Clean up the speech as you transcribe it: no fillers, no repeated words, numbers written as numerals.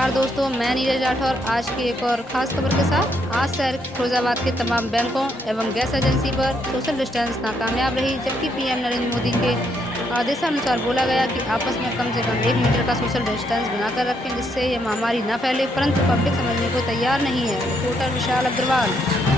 नमस्कार दोस्तों, मैं नीरज राठौर आज की एक और ख़ास खबर के साथ। आज शहर फिरोजाबाद के तमाम बैंकों एवं गैस एजेंसी पर सोशल डिस्टेंस नाकामयाब रही, जबकि पीएम नरेंद्र मोदी के आदेशानुसार बोला गया कि आपस में कम से कम 1 मीटर का सोशल डिस्टेंस बनाकर रखें, जिससे ये महामारी न फैले, परंतु पब्लिक समझने को तैयार नहीं है। रिपोर्टर विशाल अग्रवाल।